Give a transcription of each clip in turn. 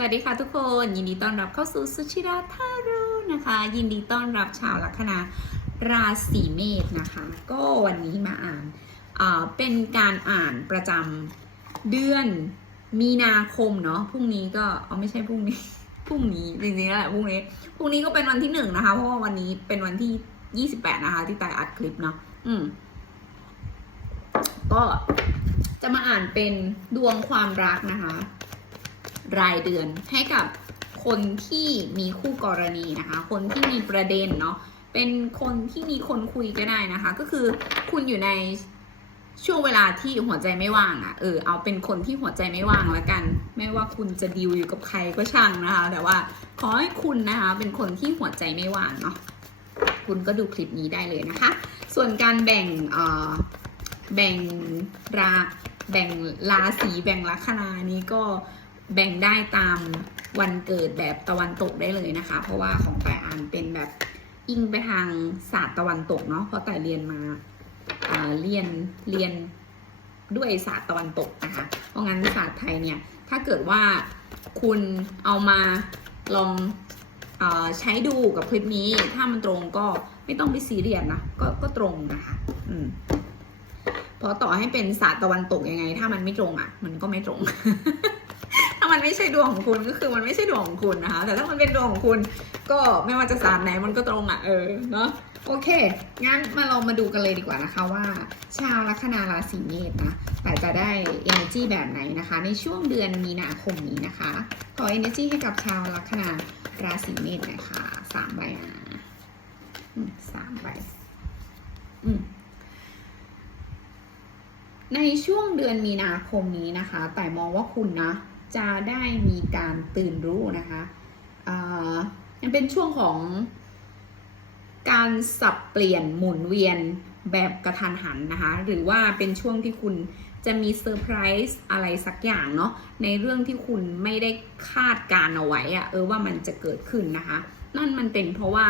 สวัสดีค่ะทุกคนยินดีต้อนรับเข้าสู่สุชิราทาร่นะคะ ยินดีต้อนรับชาวลัคนาราศีเมษนะคะ ก็วันนี้มาอ่านเป็นการอ่านประจำเดือนมีนาคมเนาะพรุ่งนี้ก็เอาไม่ใช่พรุ่งนี้พรุ่งนี้จริงๆแล้วแหละพรุ่งนี้พรุ่งนี้ก็เป็นวันที่หนึ่งนะคะเพราะว่าวันนี้เป็นวันที่ยี่สิบแปดนะคะ ที่ตายอัดคลิปเนาะอืม ก็จะมาอ่านเป็นดวงความรักนะคะ รายเดือนให้กับคนที่มีคู่กรณีนะคะ คนที่มีประเด็นเนาะเป็นคนที่มีคนคุยก็ได้นะคะ ก็คือคุณอยู่ในช่วงเวลาที่หัวใจไม่ว่างอะ่ะเออเอาเป็นคนที่หัวใจไม่ว่างแล้วกัน ไม่ว่าคุณจะดีลอยู่กับใครก็ช่างนะคะ แต่ว่าขอให้คุณนะคะเป็นคนที่หัวใจไม่ว่างเนาะคุณก็ดูคลิปนี้ได้เลยนะคะ ส่วนการแบ่งเอ่อแบ่งราแบ่งราศีแบ่งลัคนานี้ก็ แบ่งได้ตามวันเกิดแบบตะวันตกได้เลยนะคะ เพราะว่าของแต่อ่านเป็นแบบอิงไปทางศาสตร์ตะวันตกเนาะเพราะแต่เรียนมาอ่าเรียนเรียนด้วยศาสตร์ตะวันตกนะคะ เพราะงั้นศาสตร์ไทยเนี่ยถ้าเกิดว่าคุณเอามาลองอใช้ดูกับคลิปนี้ ถ้ามันตรงก็ไม่ต้องไปซีเรียสนะก็ก็ตรงนะคะ อืมเพราะต่อให้เป็นศาสตร์ตะวันตกยังไง ถ้ามันไม่ตรงอะ มันก็ไม่ตรง มันไม่ใช่ดวงของคุณก็คือมันไม่ใช่ดวงของคุณนะคะ แต่ถ้ามันเป็นดวงของคุณ ก็ไม่ว่าจะศาสตร์ไหนมันก็ตรงอะเออเนาะโอเค งั้นมาลองมาดูกันเลยดีกว่านะคะว่า ชาวลัคนาราศีเมษนะแต่จะได้ energy แบบไหนนะคะ ในช่วงเดือนมีนาคมนี้นะคะ ขอ energy ให้กับชาวลัคนาราศีเมษน่อยค่ะสามใบนะอืมสามใบในช่วงเดือนมีนาคมนี้นะคะ แต่มองว่าคุณนะ จะได้มีการตื่นรู้นะคะอ่ายังเป็นช่วงของการสับเปลี่ยนหมุนเวียนแบบกระทันหันนะคะ หรือว่าเป็นช่วงที่คุณจะมีเซอร์ไพรส์อะไรสักอย่างเนาะในเรื่องที่คุณไม่ได้คาดการเอาไว้อะเออว่ามันจะเกิดขึ้นนะคะ นั่นมันเป็นเพราะว่า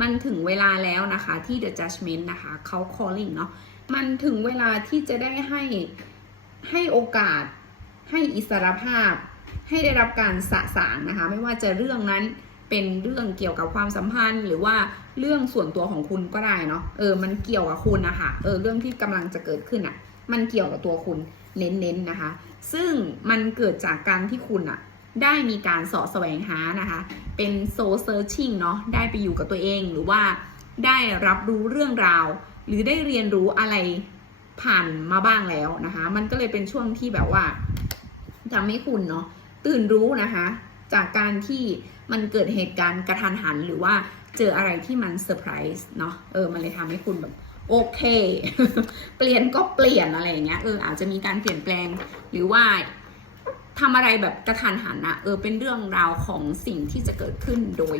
มันถึงเวลาแล้วนะคะที่ The Judgment นะคะเขา calling เนาะมันถึงเวลาที่จะได้ให้ให้โอกาส ให้อิสรภาพ ให้ได้รับการสะสางนะคะ ไม่ว่าจะเรื่องนั้นเป็นเรื่องเกี่ยวกับความสัมพันธ์ หรือว่าเรื่องส่วนตัวของคุณก็ได้เนาะเออมันเกี่ยวกับคุณนะคะเออเรื่องที่กำลังจะเกิดขึ้นอะ่ะ มันเกี่ยวกับตัวคุณเน้นๆนะคะ ซึ่งมันเกิดจากการที่คุณอะ่ะได้มีการเสาะแสวงหานะคะ เป็นโซเซอร์ชิงเนาะได้ไปอยู่กับตัวเองหรือว่าได้รับรู้เรื่องราว หรือได้เรียนรู้อะไร ผ่านมาบ้างแล้วนะคะ มันก็เลยเป็นช่วงที่แบบว่าทำให้คุณเนาะตื่นรู้นะคะ จากการที่มันเกิดเหตุการณ์กระทันหันหรือว่าเจออะไรที่มันเซอร์ไพรส์เนาะเออมันเลยทำให้คุณแบบโอเค เปลี่ยนก็เปลี่ยนอะไรอย่างเงี้ยเอออาจจะมีการเปลี่ยนแปลงหรือว่าทำอะไรแบบกระทันหันอะเออเป็นเรื่องราวของสิ่งที่จะเกิดขึ้นโดย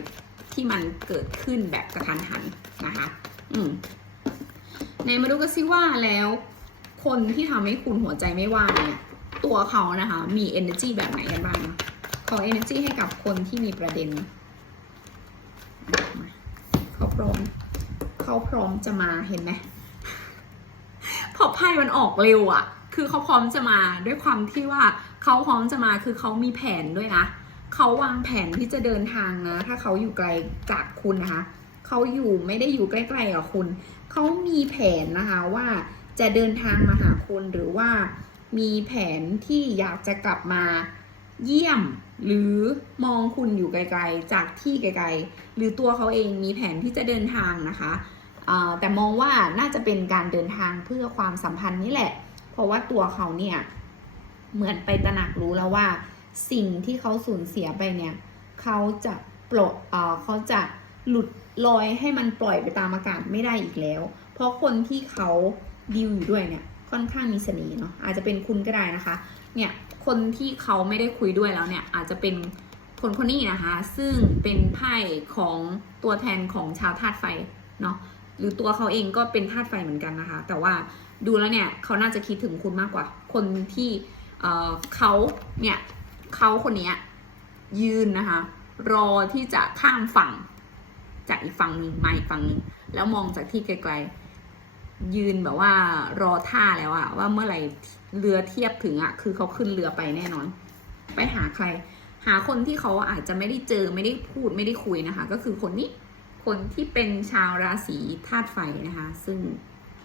ที่มันเกิดขึ้นแบบกระทันหันนะคะ อืม ในมาดูกันซิว่าแล้วคนที่ทำให้คุณหัวใจไม่ว่างเนี่ยตัวเขานะคะมี energy แบบไหนกันบ้างขอ energy ให้กับคนที่มีประเด็น เขาพร้อม เขาพร้อมจะมาเห็นไหมพอไพ่มันออกเร็วอะ่ะ คือเขาพร้อมจะมาด้วยความที่ว่าเขาพร้อมจะมาคือเขามีแผนด้วยนะเขาวางแผนที่จะเดินทางนะ ถ้าเขาอยู่ไกลจากคุณนะคะ เขาอยู่ไม่ได้อยู่ใกล้ๆกับคุณ เขามีแผนนะคะว่าจะเดินทางมาหาคุณหรือว่ามีแผนที่อยากจะกลับมาเยี่ยมหรือมองคุณอยู่ไกลๆ จากที่ไกลๆ หรือตัวเขาเองมีแผนที่จะเดินทางนะคะแต่มองว่าน่าจะเป็นการเดินทางเพื่อความสัมพันธ์นี่แหละ เพราะว่าตัวเขาเนี่ยเหมือนไปตระหนักรู้แล้วว่า สิ่งที่เขาสูญเสียไปเนี่ยเขาจะปลดเขาจะหลุด ลอยให้มันปล่อยไปตามอากาศไม่ได้อีกแล้ว เพราะคนที่เขาดิวอยู่ด้วยเนี่ยค่อนข้างมีเสน่ห์เนาะอาจจะเป็นคุณก็ได้นะคะ เนี่ยคนที่เขาไม่ได้คุยด้วยแล้วเนี่ยอาจจะเป็นคนคนนี้นะคะ ซึ่งเป็นไพ่ของตัวแทนของชาวธาตุไฟเนาะหรือตัวเขาเองก็เป็นธาตุไฟเหมือนกันนะคะ แต่ว่าดูแล้วเนี่ยเขาน่าจะคิดถึงคุณมากกว่า คนที่เออเขาเนี่ยเขาคนนี้ยืนนะคะ รอที่จะข้ามฝั่ง จากอีกฝั่งหนึ่งมาอีกฝั่งหนึ่งแล้วมองจากที่ไกลๆ ยืนแบบว่ารอท่าแล้วอะว่าเมื่อไหร่เรือเทียบถึงอะคือเขาขึ้นเรือไปแน่นอน ไปหาใคร หาคนที่เขาอาจจะไม่ได้เจอไม่ได้พูดไม่ได้คุยนะคะ ก็คือคนนี้คนที่เป็นชาวราศีธาตุไฟนะคะ ซึ่ง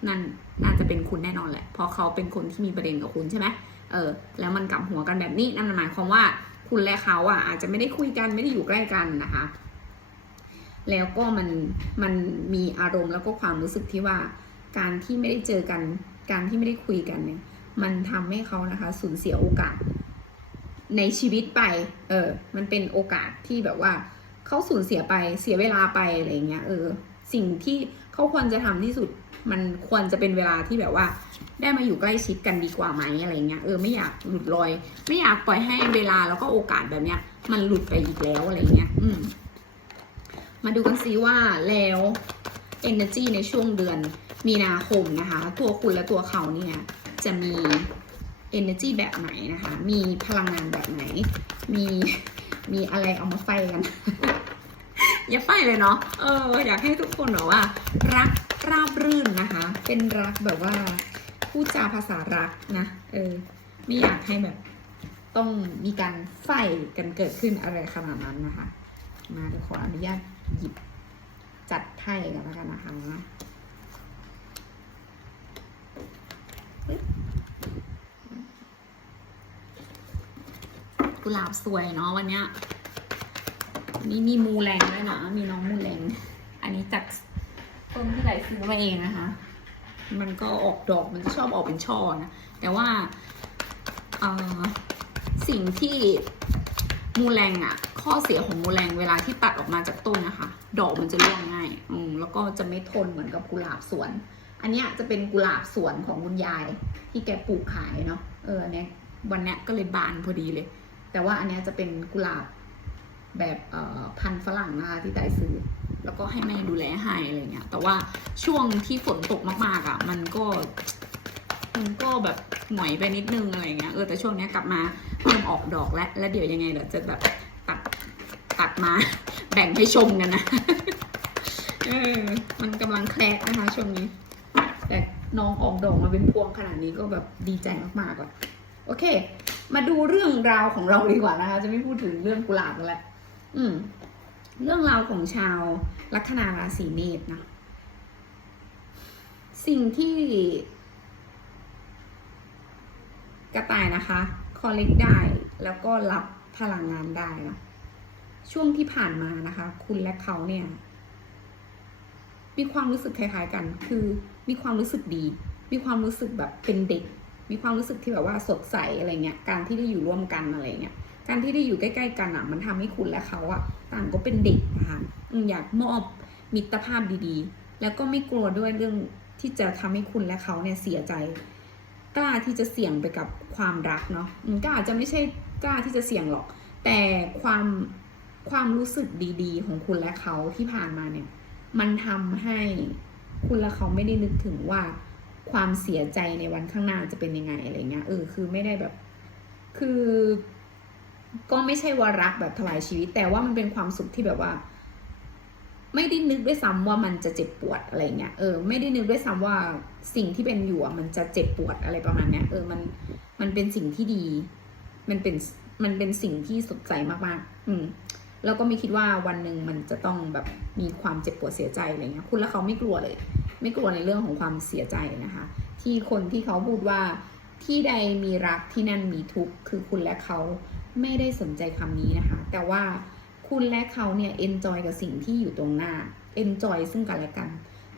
นั่นน่าจะเป็นคุณแน่นอนแหละ เพราะเขาเป็นคนที่มีประเด็นกับคุณใช่ไหมเออ แล้วมันกลับหัวกันแบบนี้นั่นหมายความว่าคุณและเขาอะอาจจะไม่ได้คุยกันไม่ได้อยู่ใกล้กันนะคะ แล้วก็มันมันมีอารมณ์แล้วก็ความรู้สึกที่ว่าการที่ไม่ได้เจอกัน การที่ไม่ได้คุยกันเนี่ย มันทำให้เขานะคะสูญเสียโอกาส ในชีวิตไป เออ มันเป็นโอกาสที่แบบว่าเขาสูญเสียไปเสียเวลาไปอะไรเงี้ยเออ สิ่งที่เขาควรจะทำที่สุด มันควรจะเป็นเวลาที่แบบว่า ได้มาอยู่ใกล้ชิดกันดีกว่าไหมอะไรเงี้ยเออไม่อยากหลุดลอย ไม่อยากปล่อยให้เวลาแล้วก็โอกาสแบบเนี้ย มันหลุดไปอีกแล้วอะไรเงี้ย อืม มาดูกันซิว่าแล้ว energy ในช่วงเดือนมีนาคมนะคะ ตัวคุณและตัวเขาเนี่ยจะมี energy แบบไหนนะคะ มีพลังงานแบบไหน มีมีอะไรเอามาไฟกัน อย่าไฟเลยเนาะเออ อยากให้ทุกคนแบบว่า รักราบรื่นนะคะ เป็นรักแบบว่าพูดจาภาษารักนะ เออ ไม่อยากให้แบบต้องมีการไฟกันเกิดขึ้นอะไรขนาดนั้นนะคะ มาเดี๋ยวขออนุญาต หยิบจัดไพ่กันแล้วกันนะคะกุหลาบสวยเนาะวันเนี้ยนนี้มีมูแรงด้วยนะ มีน้องมูแรง อันนี้จากต้นที่ไหนซื้อมาเองนะคะ มันก็ออกดอกมันชอบออกเป็นช่อนะ แต่ว่าสิ่งที่มูแรงอะ ข้อเสียของโมแรงเวลาที่ตัดออกมาจากต้นนะคะ ดอกมันจะร่วงง่ายอืมแล้วก็จะไม่ทนเหมือนกับกุหลาบสวน อันนี้จะเป็นกุหลาบสวนของคุณยาย ที่แกปลูกขายเนาะเออเนี้ยวันเนี้ยก็เลยบานพอดีเลย แต่ว่าอันเนี้ยจะเป็นกุหลาบแบบเอ่อพันฝรั่งนะคะที่ไต่ซื้อ แล้วก็ให้แม่ดูแลให้อะไรเงี้ย แต่ว่าช่วงที่ฝนตกมากๆอะ มันก็ มันก็แบบหงอยไปนิดนึงอะไรเงี้ย เออแต่ช่วงนี้กลับมาเริ่มออกดอกแล้ว แล้วเดี๋ยวยังไงเดี๋ยวจะแบบ มาแบ่งให้ชมกันนะเออมันกำลังแคลกนะคะช่วงนี้ แต่น้องออกดอกมาเป็นพวงขนาดนี้ก็แบบดีใจมากๆเลยโอเค มาดูเรื่องราวของเราดีกว่านะคะ จะไม่พูดถึงเรื่องกุหลาบแล้วอืม เรื่องราวของชาวลัคนาราศีเมษนะ สิ่งที่ กระต่ายนะคะ คอลเลกได้แล้วก็รับพลังงานได้นะ ช่วงที่ผ่านมานะคะ คุณและเขาเนี่ย มีความรู้สึกคล้ายๆกัน คือมีความรู้สึกดี มีความรู้สึกแบบเป็นเด็ก มีความรู้สึกที่แบบว่าสดใสอะไรเงี้ย การที่ได้อยู่ร่วมกันอะไรเงี้ย การที่ได้อยู่ใกล้ๆกันอะ มันทำให้คุณและเขาอะต่างก็เป็นเด็กนะคะอยากมอบมิตรภาพดีๆ แล้วก็ไม่กลัวด้วยเรื่องที่จะทำให้คุณและเขาเนี่ยเสียใจ กล้าที่จะเสี่ยงไปกับความรักเนาะก็อาจจะไม่ใช่กล้าที่จะเสี่ยงหรอก แต่ความ ความรู้สึกดีๆ ของคุณและเขาที่ผ่านมาเนี่ย มันทำให้คุณและเขาไม่ได้นึกถึงว่าความเสียใจในวันข้างหน้าจะเป็นยังไงอะไรเงี้ยเออคือไม่ได้แบบ คือ ก็ไม่ใช่ว่ารักแบบทลายชีวิต แต่ว่ามันเป็นความสุขที่แบบว่า ไม่ได้นึกด้วยซ้ำว่ามันจะเจ็บปวดอะไรเงี้ยเออไม่ได้นึกด้วยซ้ำว่าสิ่งที่เป็นอยู่มันจะเจ็บปวดอะไรประมาณเนี้ยเออมันมันเป็นสิ่งที่ดี มันเป็นมันเป็นสิ่งที่สดใสมากๆ อืม แล้วก็ไม่คิดว่าวันหนึ่งมันจะต้องแบบมีความเจ็บปวดเสียใจอะไรเงี้ยคุณและเขาไม่กลัวเลย ไม่กลัวในเรื่องของความเสียใจนะคะ ที่คนที่เขาพูดว่าที่ใดมีรักที่นั่นมีทุกข์คือคุณและเขาไม่ได้สนใจคำนี้นะคะ แต่ว่าคุณและเขาเนี่ยเอนจอยกับสิ่งที่อยู่ตรงหน้าเอนจอยซึ่งกันและกัน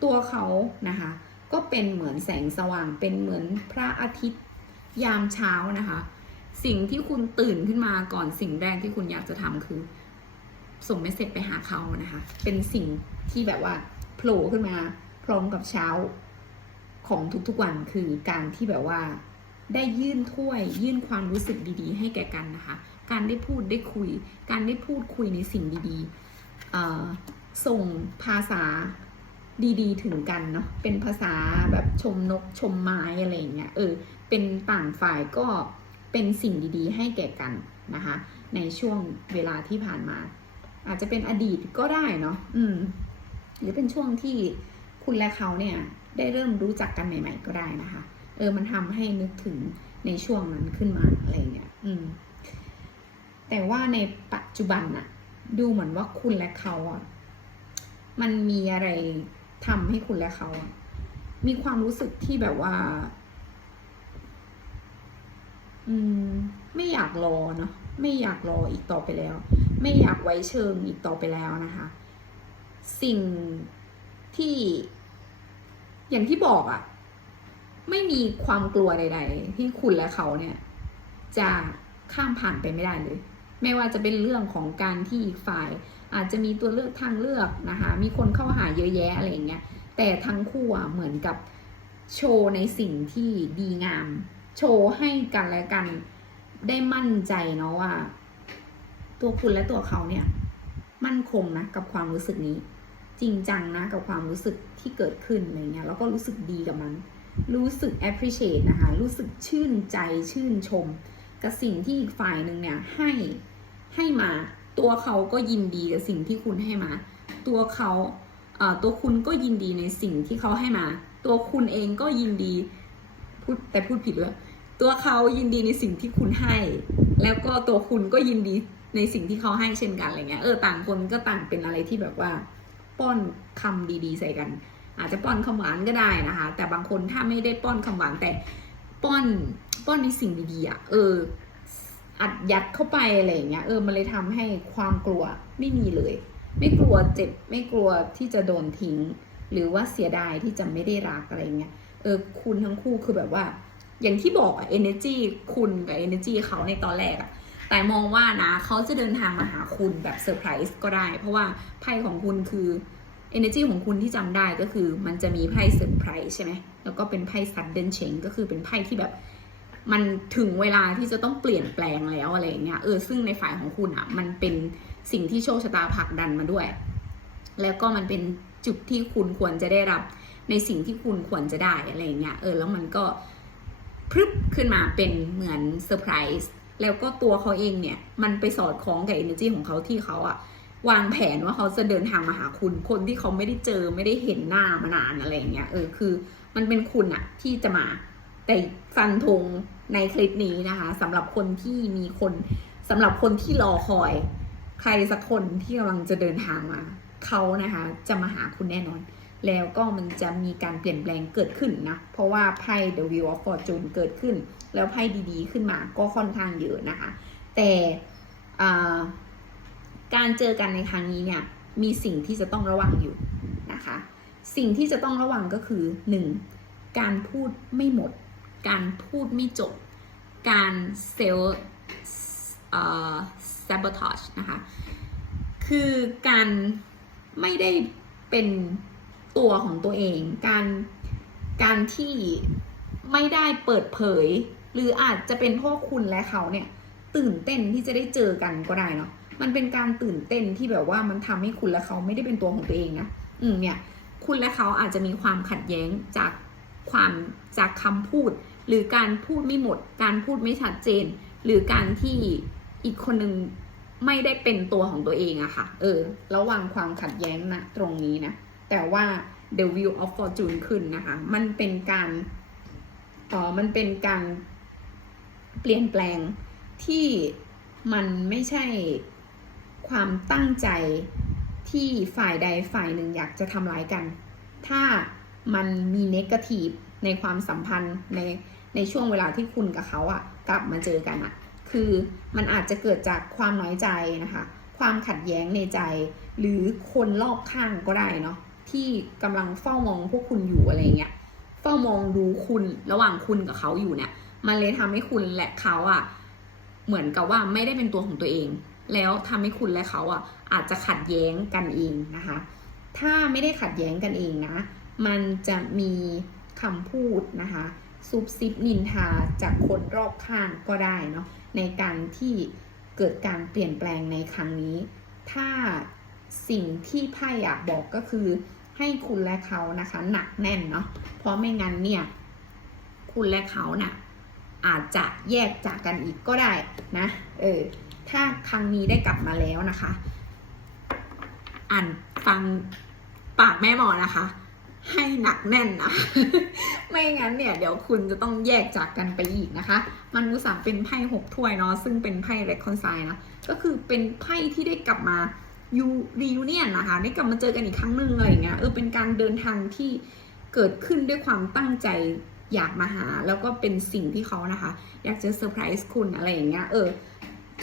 ตัวเขานะคะ ก็เป็นเหมือนแสงสว่างเป็นเหมือนพระอาทิตย์ยามเช้านะคะ สิ่งที่คุณตื่นขึ้นมาก่อนสิ่งแรกที่คุณอยากจะทำคือ ส่งเมสเซจไปหาเขานะคะ เป็นสิ่งที่แบบว่าโผล่ขึ้นมาพร้อมกับเช้าของทุกๆวันคือการที่แบบว่า ได้ยื่นถ้วย ยื่นความรู้สึกดีๆ ให้แก่กันนะคะ การได้พูดได้คุย การได้พูดคุยในสิ่งดีๆส่งภาษาดีๆ ถึงกันเนาะเป็นภาษาแบบชมนกชมไม้อะไรอย่างเงี้ยเออเป็นต่างฝ่ายก็เป็นสิ่งดีๆ ให้แก่กันนะคะ ในช่วงเวลาที่ผ่านมา อาจจะเป็นอดีตก็ได้เนาะอืม หรือเป็นช่วงที่คุณและเขาเนี่ย ได้เริ่มรู้จักกันใหม่ ๆ ก็ได้นะคะ เออมันทำให้นึกถึงในช่วงนั้นขึ้นมาอะไรเงี้ยอืม แต่ว่าในปัจจุบันอะดูเหมือนว่าคุณและเขาอะมันมีอะไรทำให้คุณและเขาอะมีความรู้สึกที่แบบว่า อืม ไม่อยากรอเนาะไม่อยากรออีกต่อไปแล้ว ไม่อยากไว้เชิงอีกต่อไปแล้วนะคะ สิ่งที่อย่างที่บอกอะไม่มีความกลัวใด ๆ ที่คุณและเขาเนี่ย จะข้ามผ่านไปไม่ได้เลย ไม่ว่าจะเป็นเรื่องของการที่อีกฝ่าย อาจจะมีตัวเลือกทางเลือกนะคะ มีคนเข้าหาเยอะแยะอะไรอย่างเงี้ย แต่ทั้งคู่อะเหมือนกับโชว์ในสิ่งที่ดีงาม โชว์ให้กันและกันได้มั่นใจเนาะว่า ตัวคุณและตัวเขาเนี่ยมั่นคงนะกับความรู้สึกนี้ จริงจังนะกับความรู้สึกที่เกิดขึ้นอะไรเงี้ยแล้วก็รู้สึกดีกับมัน รู้สึก appreciate นะคะรู้สึกชื่นใจชื่นชม กับสิ่งที่อีกฝ่ายหนึ่งเนี่ยให้ให้มาตัวเขาก็ยินดีกับสิ่งที่คุณให้มา ตัวเขาเอ่อตัวคุณก็ยินดีในสิ่งที่เขาให้มา ตัวคุณเองก็ยินดีพูดแต่พูดผิดด้วยตัวเขายินดีในสิ่งที่คุณให้ แล้วก็ตัวคุณก็ยินดี ในสิ่งที่เขาให้เช่นกันอะไรเงี้ยเออต่างคนก็ต่างเป็นอะไรที่แบบว่าป้อนคำดีๆ ใส่กัน อาจจะป้อนคำหวานก็ได้นะคะ แต่บางคนถ้าไม่ได้ป้อนคำหวานแต่ป้อนป้อนในสิ่งดีๆอะเอออัดยัดเข้าไปอะไรเงี้ยเออมันเลยทำให้ความกลัวไม่มีเลย ไม่กลัวเจ็บไม่กลัวที่จะโดนทิ้ง หรือว่าเสียดายที่จะไม่ได้รักอะไรเงี้ยเออคุณทั้งคู่คือแบบว่า อย่างที่บอกอะ energy คุณกับ energy เขาในตอนแรกอะ แต่มองว่านะเขาจะเดินทางมาหาคุณแบบเซอร์ไพรส์ก็ได้ เพราะว่าไพ่ของคุณคือ energy ของคุณที่จำได้ก็คือ มันจะมีไพ่เซอร์ไพรส์ใช่ไหมแล้วก็เป็นไพ่ sudden change ก็คือเป็นไพ่ที่แบบมันถึงเวลาที่จะต้องเปลี่ยนแปลงแล้วอะไรอย่างเงี้ยเออซึ่งในฝ่ายของคุณอะ มันเป็นสิ่งที่โชคชะตาผลักดันมาด้วย แล้วก็มันเป็นจุดที่คุณควรจะได้รับ ในสิ่งที่คุณควรจะได้อะไรอย่างเงี้ยเออแล้วมันก็พรึบขึ้นมาเป็นเหมือนเซอร์ไพรส์ แล้วก็ตัวเขาเองเนี่ย มันไปสอดคล้องกับ energy ของเขาที่เขาอะวางแผนว่าเขาจะเดินทางมาหาคุณ คนที่เขาไม่ได้เจอไม่ได้เห็นหน้ามานานอะไรอย่างเงี้ยเออคือ มันเป็นคุณอะที่จะมา แต่ฟันธงในคลิปนี้นะคะสำหรับคนที่มีคนสำหรับคนที่รอคอย ใครสักคนที่กำลังจะเดินทางมาเขานะคะ จะมาหาคุณแน่นอน แล้วก็มันจะมีการเปลี่ยนแปลงเกิดขึ้นนะ เพราะว่าไพ่ The Wheel of Fortune เกิดขึ้น แล้วไพ่ดีๆ ขึ้นมาก็ค่อนข้างเยอะนะคะ แต่การเจอกันในครั้งนี้เนี่ยมีสิ่งที่จะต้องระวังอยู่นะคะ สิ่งที่จะต้องระวังก็คือ 1. การพูดไม่หมด การพูดไม่จบ การเซลล์เอ่อ sabotage นะคะ คือการไม่ได้เป็น ตัวของตัวเอง การการที่ไม่ได้เปิดเผย หรืออาจจะเป็นพราะคุณและเขาเนี่ย ตื่นเต้นที่จะได้เจอกันก็ได้เนาะมันเป็นการตื่นเต้นที่แบบว่ามันทำให้คุณและเขาไม่ได้เป็นตัวของตัวเองนะอืมเนี่ย คุณและเขาอาจจะมีความขัดแย้งจากความจากคำพูด หรือการพูดไม่หมด การพูดไม่ชัดเจน หรือการที่อีกคนหนึ่งไม่ได้เป็นตัวของตัวเองอะค่ะ เออ ระวังความขัดแย้งนะตรงนี้นะ แต่ว่า the wheel of fortune ขึ้นนะคะ มันเป็นการเออมันเป็นการเปลี่ยนแปลงที่มันไม่ใช่ความตั้งใจที่ฝ่ายใดฝ่ายหนึ่งอยากจะทำร้ายกัน ถ้ามันมีเนกาทีฟในความสัมพันธ์ในในช่วงเวลาที่คุณกับเขาอะกลับมาเจอกันอะคือมันอาจจะเกิดจากความน้อยใจนะคะ ความขัดแย้งในใจ หรือคนรอบข้างก็ได้เนาะ ที่กำลังเฝ้ามองพวกคุณอยู่อะไรเงี้ยเฝ้ามองดูคุณระหว่างคุณกับเขาอยู่เนี่ย มันเลยทำให้คุณและเขาอะเหมือนกับว่าไม่ได้เป็นตัวของตัวเอง แล้วทำให้คุณและเขาอะอาจจะขัดแย้งกันเองนะคะ ถ้าไม่ได้ขัดแย้งกันเองนะ มันจะมีคำพูดนะคะซุบซิบนินทาจากคนรอบข้างก็ได้เนาะในการที่เกิดการเปลี่ยนแปลงในครั้งนี้ ถ้าสิ่งที่ไพ่อยากบอกก็คือ ให้คุณและเขานะคะ หนักแน่นเนาะเพราะไม่งั้นเนี่ย คุณและเขาน่ะอาจจะแยกจากกันอีกก็ได้นะเออถ้าครั้งนี้ได้กลับมาแล้วนะคะ อ่านฟังปากแม่หมอนะคะ ให้หนักแน่นนะ ไม่งั้นเนี่ยเดี๋ยวคุณจะต้องแยกจากกันไปอีกนะคะ มันอุสาห์เป็นไพ่หกถ้วยเนาะซึ่งเป็นไพ่เรคคอนไซน์นะก็คือเป็นไพ่ที่ได้กลับมา ยูรียูเนียนนะคะได้กลับมาเจอกันอีกครั้งหนึ่งอะไรอย่างเงี้ยเออเป็นการเดินทางที่เกิดขึ้นด้วยความตั้งใจอยากมาหา แล้วก็เป็นสิ่งที่เขานะคะ อยากจะเซอร์ไพรส์คุณอะไรอย่างเงี้ยเออ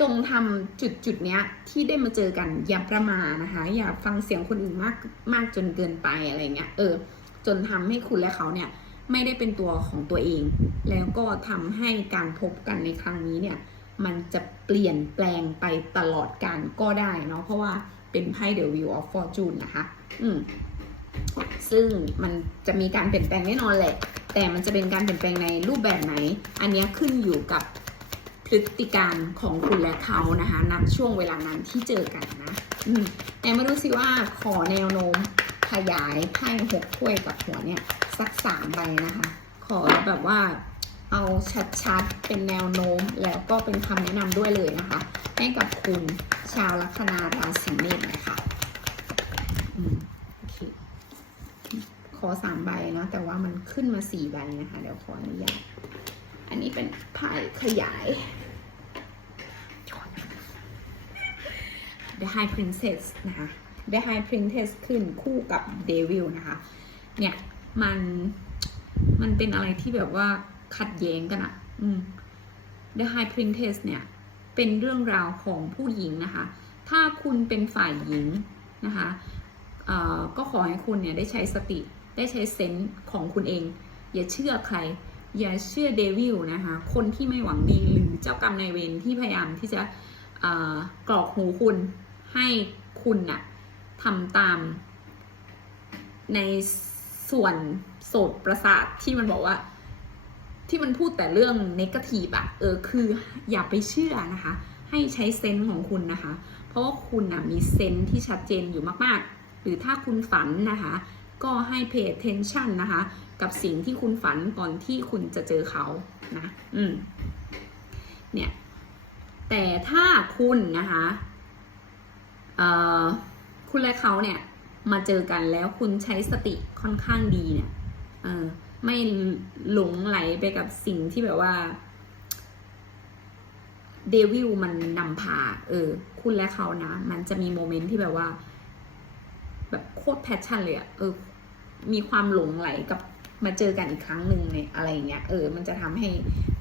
จงทำจุดจุดเนี้ยที่ได้มาเจอกันอย่าประมานะคะ อย่าฟังเสียงคนอื่นมากมากจนเกินไปอะไรเงี้ยเออ จนทำให้คุณและเขาเนี่ยไม่ได้เป็นตัวของตัวเอง แล้วก็ทำให้การพบกันในครั้งนี้เนี่ย มันจะเปลี่ยนแปลงไปตลอดการก็ได้เนาะเพราะว่า เป็นไพ่ The Wheel of Fortune นะคะ อืมซึ่งมันจะมีการเปลี่ยนแปลงแน่นอนแหละ แต่มันจะเป็นการเปลี่ยนแปลงในรูปแบบไหน อันเนี้ยขึ้นอยู่กับพฤติการของคุณและเขานะคะณช่วงเวลานั้นที่เจอกันนะอืมแต่มาดูสิว่าขอแนวโน้มขยายไพ่หกถ้วยกับหัวเนี่ย สักสามใบนะคะ ขอแบบว่า เอาชัดๆ เป็นแนวโน้มแล้วก็เป็นคำแนะนำด้วยเลยนะคะ ให้กับคุณชาวลัคนาราศีเมษนะคะอขอสามใบนะแต่ว่ามันขึ้นมาสี่ใบนะคะ เดี๋ยวขออนุญาตอันนี้เป็นไพ่ขยาย The High Princess นะคะ The High Princess ขึ้นคู่กับ Devil นะคะ เนี่ย มัน มันเป็นอะไรที่แบบว่า ขัดแย้งกันอะอืม The High Princess เนี่ย เป็นเรื่องราวของผู้หญิงนะคะ ถ้าคุณเป็นฝ่ายหญิงนะคะก็ขอให้คุณเนี่ยได้ใช้สติได้ใช้เซนส์ของคุณเอง อย่าเชื่อใคร อย่าเชื่อเดวิลนะคะ คนที่ไม่หวังดีหรือเจ้ากรรมนายเวรที่พยายามที่จะกรอกหูคุณให้คุณน่ะทำตามในส่วนโสดประสาทที่มันบอกว่า ที่มันพูดแต่เรื่องนกาทีฟอะเออคืออย่าไปเชื่อนะคะ ให้ใช้เซนส์ของคุณนะคะ เพราะว่าคุณนะมีเซนส์ที่ชัดเจนอยู่มากๆ หรือถ้าคุณฝันนะคะ ก็ให้ pay attention นะคะ กับสิ่งที่คุณฝันก่อนที่คุณจะเจอเขานะอืมเนี่ยแต่ถ้าคุณนะคะเอ่อคุณและเขาเนี่ยมาเจอกันแล้วคุณใช้สติค่อนข้างดีเนี่ยเออ ไม่หลงไหลไปกับสิ่งที่แบบว่าเดวิลมันนำพา เออ คุณและเขานะ มันจะมีโมเมนต์ที่แบบว่า แบบโคตรแพชชั่นเลยอะเออ มีความหลงไหลกับมาเจอกันอีกครั้งหนึ่งเนี่ยอะไรอย่างเงี้ย เออ มันจะทำให้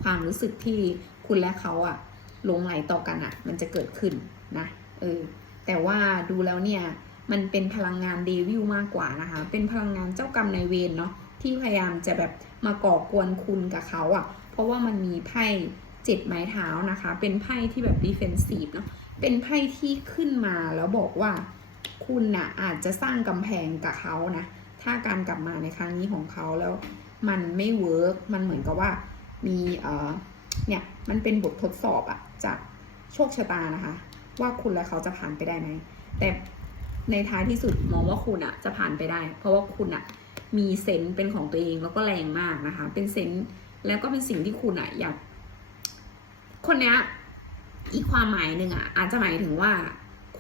ความรู้สึกที่คุณและเขาอะหลงไหลต่อกันอะมันจะเกิดขึ้นนะ เออ แต่ว่าดูแล้วเนี่ย มันเป็นพลังงานเดวิลมากกว่านะคะ เป็นพลังงานเจ้ากรรมนายเวรเนาะ ที่พยายามจะแบบมาก่อกวนคุณกับเขาอะ่ะ เพราะว่ามันมีไพ่เจ็ดไม้เท้านะคะ เป็นไพ่ที่แบบดิเฟนซีฟเนาะเป็นไพ่ที่ขึ้นมาแล้วบอกว่าคุณน่ะอาจจะสร้างกำแพงกับเขานะ ถ้าการกลับมาในครั้งนี้ของเขาแล้วมันไม่เวิร์กมันเหมือนกับว่ามีเอ่อเนี่ยมันเป็นบททดสอบอะจากโชคชะตานะคะ ว่าคุณและเขาจะผ่านไปได้ไหมแต่ในท้ายที่สุดมองว่าคุณอะจะผ่านไปได้ เพราะว่าคุณอะ มีเซนส์เป็นของตัวเองแล้วก็แรงมากนะคะ เป็นเซนส์แล้วก็เป็นสิ่งที่คุณอะอยาก คนเนี้ยอีกความหมายหนึ่งอะอาจจะหมายถึงว่า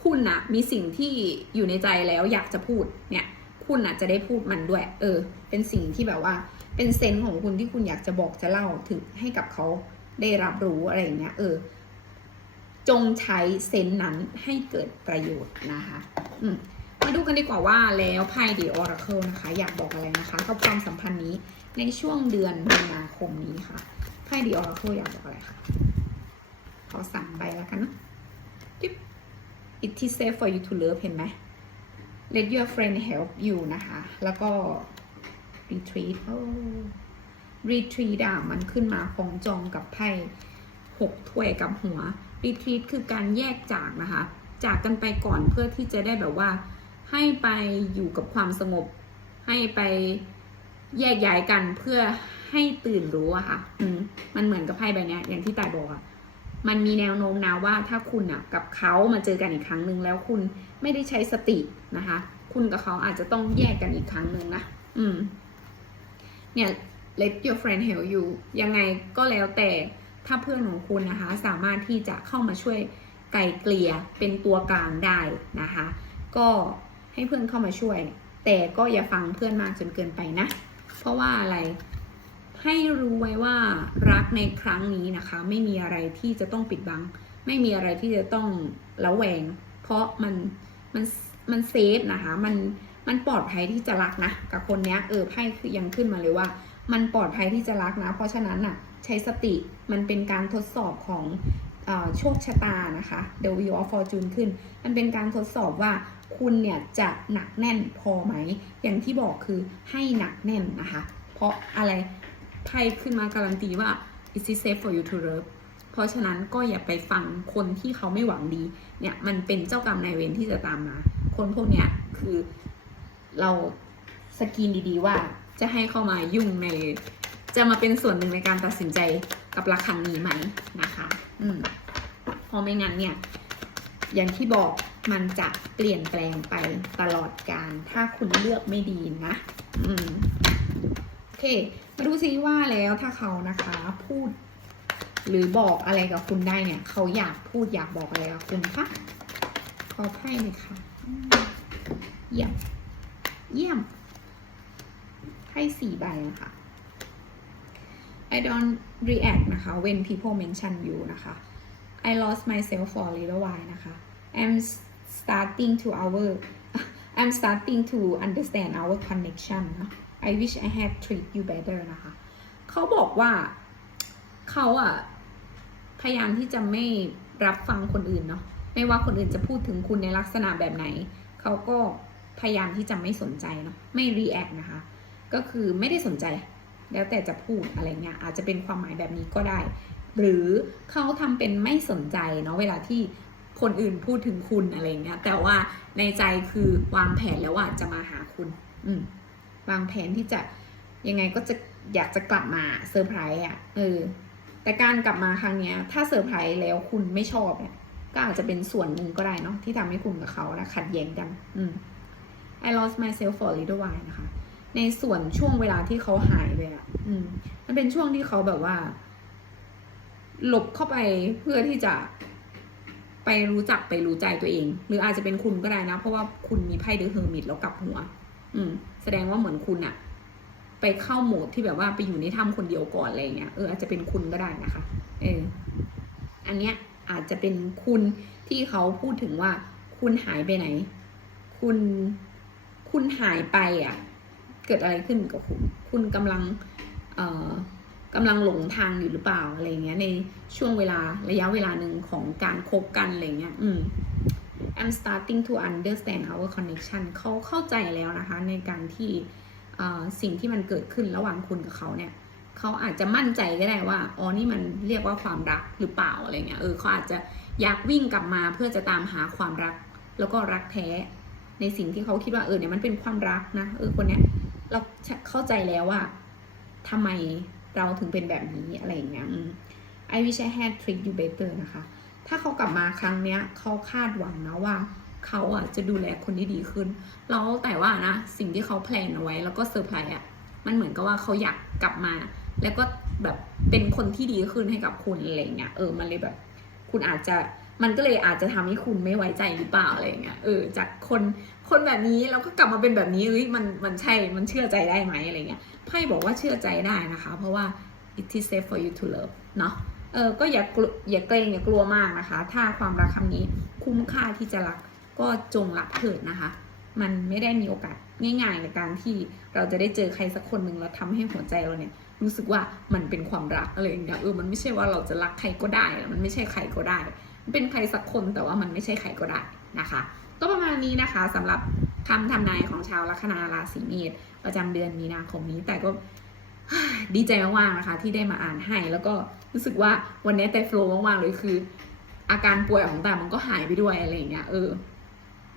คุณอะมีสิ่งที่อยู่ในใจแล้วอยากจะพูดเนี่ย คุณอะจะได้พูดมันด้วย เออ เป็นสิ่งที่แบบว่า เป็นเซนส์ของคุณที่คุณอยากจะบอกจะเล่าถึงให้กับเขาได้รับรู้อะไรอย่างเงี้ย เออ จงใช้เซนส์นั้นให้เกิดประโยชน์นะคะ อืม มาดูกันดีกว่าว่าแล้วไพ่ The Oracle นะคะ อยากบอกอะไรนะคะกับความสัมพันธ์นี้ในช่วงเดือนมีนาคมนี้ค่ะไพ่ The Oracle อยากบอกอะไรคะขอสามใบแล้วกันเนอะจิ๊บ It is safe for you to love เห็นไหม Let your friend help you นะคะ แล้วก็ retreat โอ้ retreat อะมันขึ้นมาของจองกับไพ่หกถ้วยกับหัว retreat คือการแยกจากนะคะ จากกันไปก่อนเพื่อที่จะได้แบบว่า ให้ไปอยู่กับความสงบ ให้ไปแยกย้ายกันเพื่อให้ตื่นรู้อะค่ะอืมมันเหมือนกับไพ่ใบเนี้ย อย่างที่ตายบอกอะมันมีแนวโน้มนะว่าถ้าคุณอะกับเขามาเจอกันอีกครั้งหนึ่งแล้วคุณไม่ได้ใช้สตินะคะ คุณกับเขาอาจจะต้องแยกกันอีกครั้งหนึ่งนะอืม เนี่ย let your friend help you ยังไงก็แล้วแต่ถ้าเพื่อนของคุณนะคะ สามารถที่จะเข้ามาช่วยไกลเกลี่ยเป็นตัวกลางได้นะคะ ก็ ให้เพื่อนเข้ามาช่วย แต่ก็อย่าฟังเพื่อนมากจนเกินไปนะ เพราะว่าอะไรให้รู้ไว้ว่ารักในครั้งนี้นะคะ ไม่มีอะไรที่จะต้องปิดบัง ไม่มีอะไรที่จะต้องระแวง เพราะมันมันมันเซฟนะคะมันมันปลอดภัยที่จะรักนะกับคนเนี้ยเออไพ่คือยังขึ้นมาเลยว่า มันปลอดภัยที่จะรักนะ เพราะฉะนั้นอะใช้สติมันเป็นการทดสอบของออโชคชะตานะคะ The Wheel of Fortune ขึ้น มันเป็นการทดสอบว่า คุณเนี่ยจะหนักแน่นพอไหม อย่างที่บอกคือให้หนักแน่นนะคะ เพราะอะไรไพ่ขึ้นมาการันตีว่า is it safe for you to love เพราะฉะนั้นก็อย่าไปฟังคนที่เขาไม่หวังดี เนี่ยมันเป็นเจ้ากรรมนายเวรที่จะตามมา คนพวกเนี้ยคือเราสกีนดีๆว่าจะให้เข้ามายุ่งใน จะมาเป็นส่วนหนึ่งในการตัดสินใจกับรักครั้งนี้ไหมนะคะ อืมเพราะไม่งั้นเนี่ย อย่างที่บอกมันจะเปลี่ยนแปลงไปตลอดการ ถ้าคุณเลือกไม่ดีนะ อืมโอเค มาดูซิว่าแล้วถ้าเขานะคะพูด หรือบอกอะไรกับคุณได้เนี่ย เขาอยากพูดอยากบอกอะไรกับคุณคะขอไพ่เลยค่ะ เยี่ยม เยี่ยมไพ่สี่ใบนะคะ I don't react นะคะ when people mention you นะคะ I lost myself for a little while นะคะ I'm starting to our I'm starting to understand our connection นะ I wish I had treat you better นะคะเขาบอกว่าเขาอะพยายามที่จะไม่รับฟังคนอื่นเนาะไม่ว่าคนอื่นจะพูดถึงคุณในลักษณะแบบไหน เขาก็พยายามที่จะไม่สนใจเนาะไม่ react นะคะ ก็คือไม่ได้สนใจ แล้วแต่จะพูดอะไรเงี้ยอาจจะเป็นความหมายแบบนี้ก็ได้ หรือเขาทำเป็นไม่สนใจเนาะเวลาที่คนอื่นพูดถึงคุณอะไรเงี้ยแต่ว่าในใจคือวางแผนแล้วว่าจะมาหาคุณ อืวางแผนที่จะยังไงก็จะอยากจะกลับมาเซอร์ไพรส์อะเออแต่การกลับมาครั้งเนี้ย ถ้าเซอร์ไพรส์แล้วคุณไม่ชอบเนี่ยก็อาจจะเป็นส่วนหนึ่งก็ได้เนาะที่ทำให้คุณกับเขานะขัดแย้งกัน อืม I lost myself for a little while นะคะ ในส่วนช่วงเวลาที่เขาหายไปอะ อืม มันเป็นช่วงที่เขาแบบว่า หลบเข้าไปเพื่อที่จะไปรู้จักไปรู้ใจตัวเอง หรืออาจจะเป็นคุณก็ได้นะ เพราะว่าคุณมีไพ่เดอะเฮอร์มิตแล้วกลับหัว อืม แสดงว่าเหมือนคุณอะไปเข้าโหมดที่แบบว่าไปอยู่ในถ้ำคนเดียวก่อนอะไรเงี้ยเอออาจจะเป็นคุณก็ได้นะคะเอออันเนี้ยอาจจะเป็นคุณที่เขาพูดถึงว่า คุณหายไปไหน คุณคุณหายไปอะ เกิดอะไรขึ้นกับคุณ คุณกำลัง เอ่อ กำลังหลงทางอยู่หรือเปล่าอะไรเงี้ยในช่วงเวลาระยะเวลาหนึ่งของการคบกันอะไรเงี้ยอืม I'm starting to understand our connection เขาเข้าใจแล้วนะคะ ในการที่สิ่งที่มันเกิดขึ้นระหว่างคุณกับเขาเนี่ยเขาอาจจะมั่นใจก็ได้ว่าอ๋อนี่มันเรียกว่าความรักหรือเปล่าอะไรเงี้ยเออเขาอาจจะอยากวิ่งกลับมาเพื่อจะตามหาความรัก แล้วก็รักแท้ ในสิ่งที่เขาคิดว่าเออเนี่ยมันเป็นความรักนะเออคนเนี้ยเราเข้าใจแล้วว่าทำไม เราถึงเป็นแบบนี้อะไรอย่างเงี้ยอืม I wish I had treat you better นะคะ ถ้าเขากลับมาครั้งเนี้ยเขาคาดหวังนะว่าเขาอะจะดูแลคนที่ดีขึ้น แล้วแต่ว่านะสิ่งที่เขาแพลนเอาไว้แล้วก็เซอร์ไพรส์อะ มันเหมือนกับว่าเขาอยากกลับมา แล้วก็แบบเป็นคนที่ดีขึ้นให้กับคุณอะไรเงี้ย เออ มันเลยแบบ คุณอาจจะ มันก็เลยอาจจะทำให้คุณไม่ไว้ใจหรือเปล่าอะไรเงี้ย เออ จากคนคนแบบนี้แล้วก็กลับมาเป็นแบบนี้เอ้ยมันมันใช่ มันเชื่อใจได้ไหมอะไรเงี้ย ไพ่บอกว่าเชื่อใจได้นะคะ เพราะว่า it is safe for you to love เนาะเออ ก็อย่ากลัวอย่าเกรงอย่ากลัวมากนะคะ ถ้าความรักครั้งนี้คุ้มค่าที่จะรักก็จงรักเถิดนะคะ มันไม่ได้มีโอกาสง่ายๆในการที่เราจะได้เจอใครสักคนหนึ่งแล้วทำให้หัวใจเราเนี่ยรู้สึกว่ามันเป็นความรักอะไรอย่างเงี้ยเออมันไม่ใช่ว่าเราจะรักใครก็ได้ มันไม่ใช่ใครก็ได้ เป็นใครสักคนแต่ว่ามันไม่ใช่ใครก็ได้นะคะ ก็ประมาณนี้นะคะสำหรับคำทำนายของชาวลัคนาราศีเมษประจำเดือนมีนาคมนี้แต่ก็ดีใจมากๆนะคะ ที่ได้มาอ่านให้ แล้วก็รู้สึกว่าวันนี้แต่โฟล์มากๆเลยคือ อาการป่วยของแต่มันก็หายไปด้วยอะไรอย่างเงี้ยเออ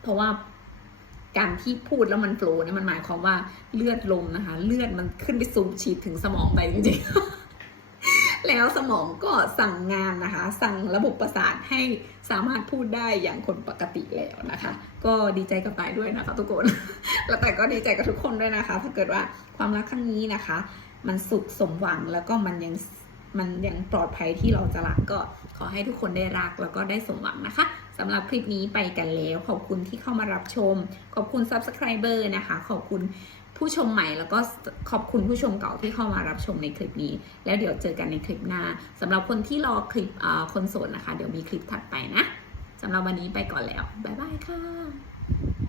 เพราะว่าการที่พูดแล้วมันโฟล์เนี่ยมันหมายความว่าเลือดลมนะคะ เลือดมันขึ้นไปสูบฉีดถึงสมองไปจริงๆ แล้วสมองก็สั่งงานนะคะ สั่งระบบประสาทให้สามารถพูดได้อย่างคนปกติแล้วนะคะ ก็ดีใจกับไปายด้วยนะคะทุกคนแล้วแต่ก็ดีใจกับทุกคนด้วยนะคะ ถ้าเกิดว่าความรักครั้งนี้นะคะ มันสุขสมหวังแล้วก็มันยังมันยังปลอดภัยที่เราจะรักก็ขอให้ทุกคนได้รักแล้วก็ได้สมหวังนะคะสสำหรับคลิปนี้ไปกันแล้ว ขอบคุณที่เข้ามารับชม ขอบคุณ Subscriber นะคะ ขอบคุณ ผู้ชมใหม่แล้วก็ขอบคุณผู้ชมเก่าที่เข้ามารับชมในคลิปนี้ แล้วเดี๋ยวเจอกันในคลิปหน้าสำหรับคนที่รอคลิปอ่าคนโสดนะคะ เดี๋ยวมีคลิปถัดไปนะสำหรับวันนี้ไปก่อนแล้ว บ๊ายบายค่ะ